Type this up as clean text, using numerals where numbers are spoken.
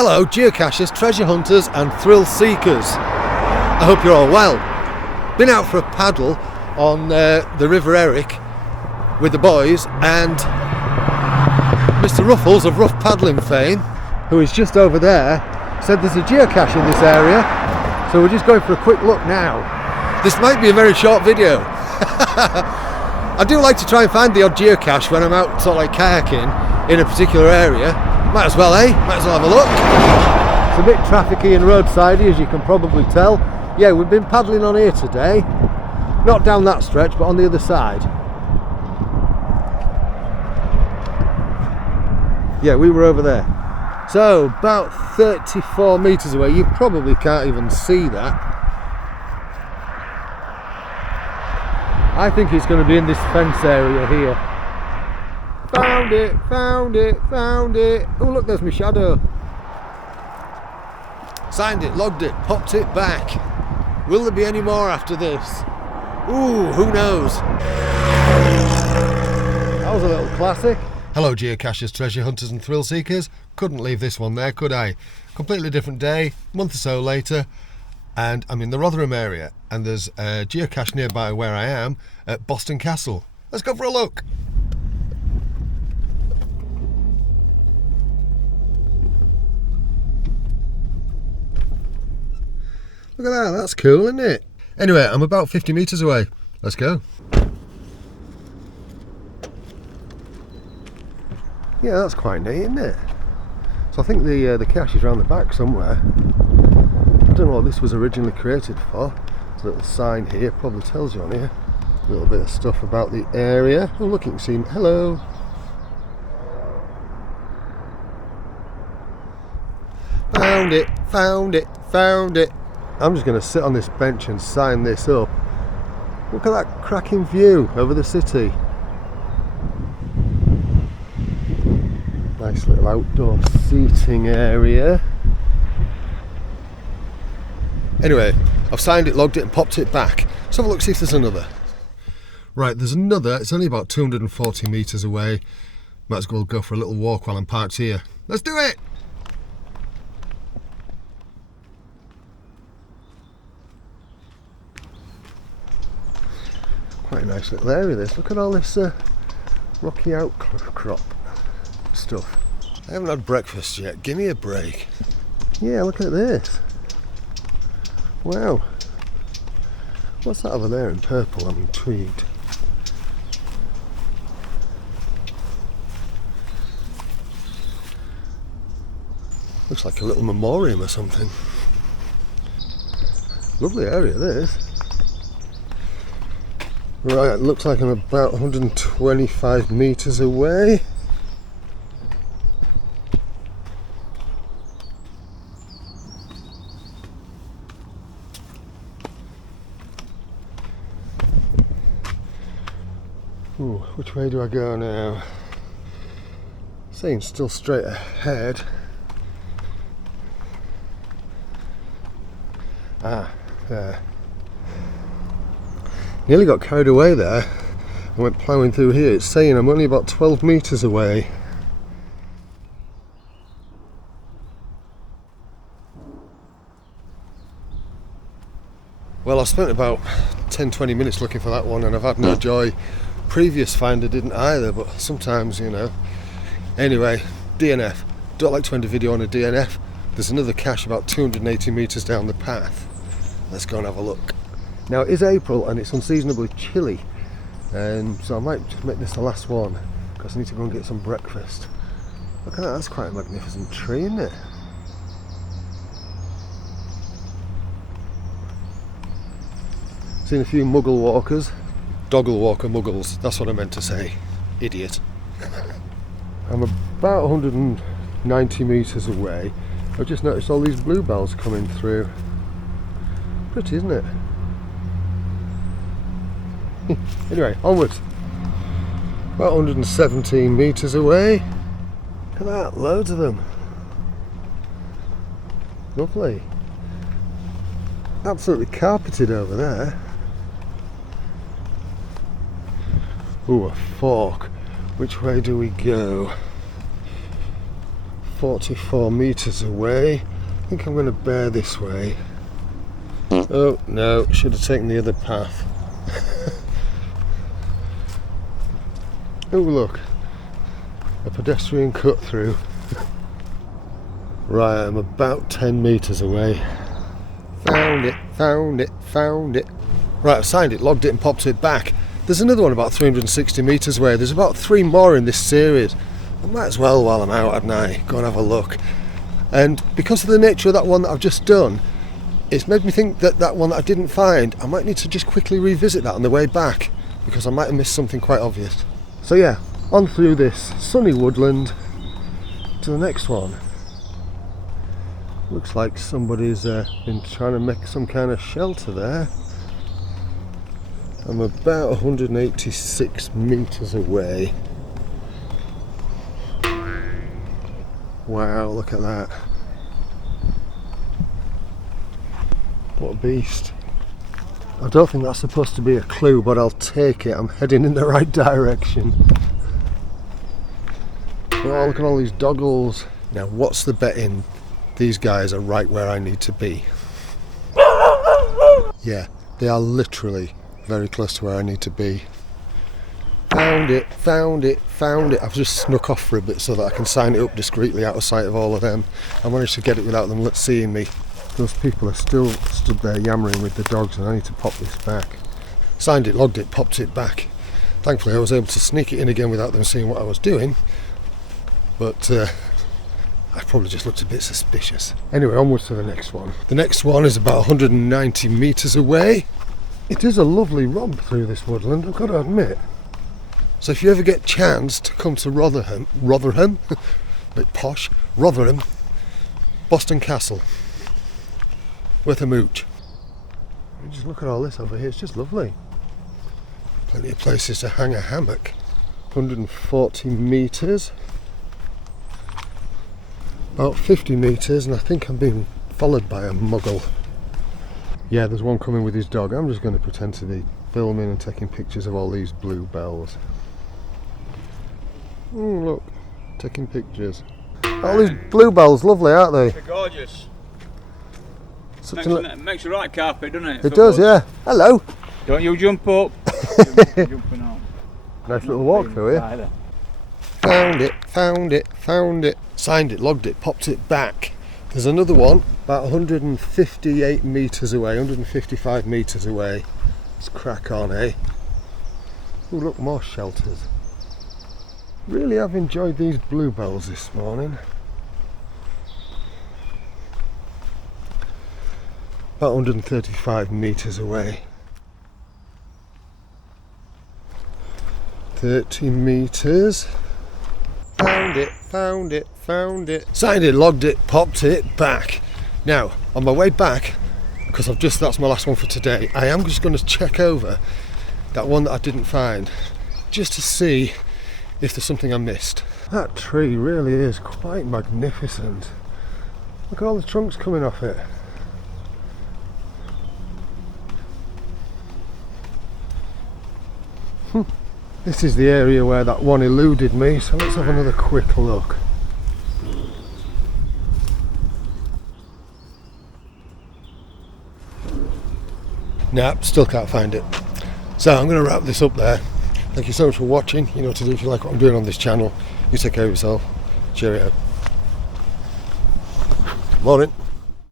Hello geocachers, treasure hunters and thrill seekers. I hope you're all well. Been out for a paddle on the River Eric with the boys, and Mr. Ruffles of Rough Paddling fame, who is just over there, said there's a geocache in this area, so we're just going for a quick look now. This might be a very short video. I do like to try and find the odd geocache when I'm out sort of like kayaking in a particular area. Might as well, eh? Might as well have a look. It's a bit trafficy and roadsidey, as you can probably tell. Yeah, we've been paddling on here today. Not down that stretch, but on the other side. Yeah, we were over there. So, about 34 metres away. You probably can't even see that. I think it's going to be in this fence area here. Found it, found it, found it. Oh look, there's my shadow. Signed it, logged it, popped it back. Will there be any more after this? Ooh, who knows? That was a little classic. Hello geocachers, treasure hunters and thrill seekers. Couldn't leave this one there, could I? Completely different day, month or so later, and I'm in the Rotherham area, and there's a geocache nearby where I am at Boston Castle. Let's go for a look. Look at that, that's cool, isn't it? Anyway, I'm about 50 metres away. Let's go. Yeah, that's quite neat, isn't it? So I think the cache is around the back somewhere. I don't know what this was originally created for. There's a little sign here, probably tells you on here. A little bit of stuff about the area. Oh look, you can see, hello. Found it, found it, found it. I'm just going to sit on this bench and sign this up. Look at that cracking view over the city. Nice little outdoor seating area. Anyway, I've signed it, logged it and popped it back. Let's have a look, see if there's another. Right, there's another. It's only about 240 metres away. Might as well go for a little walk while I'm parked here. Let's do it! Quite a nice little area this. Look at all this rocky outcrop stuff. I haven't had breakfast yet. Give me a break. Yeah, look at this. Wow. What's that over there in purple? I'm intrigued. Looks like a little memoriam or something. Lovely area this. Right, it looks like I'm about 125 metres away. Ooh, which way do I go now? Saying still straight ahead. Ah, there. Nearly got carried away there. I went ploughing through here. It's saying I'm only about 12 metres away. Well, I've spent about 10-20 minutes looking for that one and I've had no joy. Previous finder didn't either, but sometimes, you know. Anyway, DNF. Don't like to end a video on a DNF. There's another cache about 280 metres down the path. Let's go and have a look. Now it is April and it's unseasonably chilly, so I might just make this the last one because I need to go and get some breakfast. Look at that, that's quite a magnificent tree, isn't it? Seen a few muggle walkers. Doggle walker muggles, that's what I meant to say. Idiot. I'm about 190 metres away. I've just noticed all these bluebells coming through. Pretty, isn't it? Anyway, onwards. About 117 metres away. Look at that, loads of them. Lovely. Absolutely carpeted over there. Ooh, a fork. Which way do we go? 44 metres away. I think I'm going to bear this way. Oh no, should have taken the other path. Oh look, a pedestrian cut through. Right, I'm about 10 metres away. Found it, found it, found it. Right, I've signed it, logged it and popped it back. There's another one about 360 metres away. There's about 3 more in this series. I might as well, while I'm out, hadn't I, go and have a look. And because of the nature of that one that I've just done, it's made me think that that one that I didn't find, I might need to just quickly revisit that on the way back, because I might have missed something quite obvious. So yeah, on through this sunny woodland to the next one. Looks like somebody's been trying to make some kind of shelter there. I'm about 186 metres away. Wow, look at that. What a beast. I don't think that's supposed to be a clue, but I'll take it. I'm heading in the right direction. Oh, look at all these doggles. Now, what's the betting? These guys are right where I need to be. Yeah, they are literally very close to where I need to be. Found it, found it, found it. I've just snuck off for a bit so that I can sign it up discreetly out of sight of all of them. I managed to get it without them seeing me. Those people are still stood there yammering with the dogs, and I need to pop this back. Signed it, logged it, popped it back. Thankfully I was able to sneak it in again without them seeing what I was doing, but I probably just looked a bit suspicious. Anyway, onwards to the next one. The next one is about 190 metres away. It is a lovely romp through this woodland, I've got to admit. So if you ever get a chance to come to Rotherham, a bit posh, Rotherham, Boston Castle, worth a mooch. Just look at all this over here, it's just lovely. Plenty of places to hang a hammock. 140 metres. About 50 metres, and I think I'm being followed by a muggle. Yeah, there's one coming with his dog. I'm just going to pretend to be filming and taking pictures of all these bluebells. Look, taking pictures. All these bluebells, lovely, aren't they? They're gorgeous. Makes the right carpet, doesn't it? It does, yeah. Hello. Don't you jump up. Jumping on. Nice little walk through here. Found it, found it, found it. Signed it, logged it, popped it back. There's another one about 158 metres away, 155 metres away. Let's crack on, eh? Oh, look, more shelters. Really have enjoyed these bluebells this morning. About 135 metres away. 30 metres. Found it, found it, found it. Signed it, logged it, popped it back. Now, on my way back, because that's my last one for today, I am just going to check over that one that I didn't find, just to see if there's something I missed. That tree really is quite magnificent. Look at all the trunks coming off it. This is the area where that one eluded me, so let's have another quick look. Nah, still can't find it. So I'm going to wrap this up there. Thank you so much for watching. You know what to do if you like what I'm doing on this channel. You take care of yourself. Cheerio. Morning.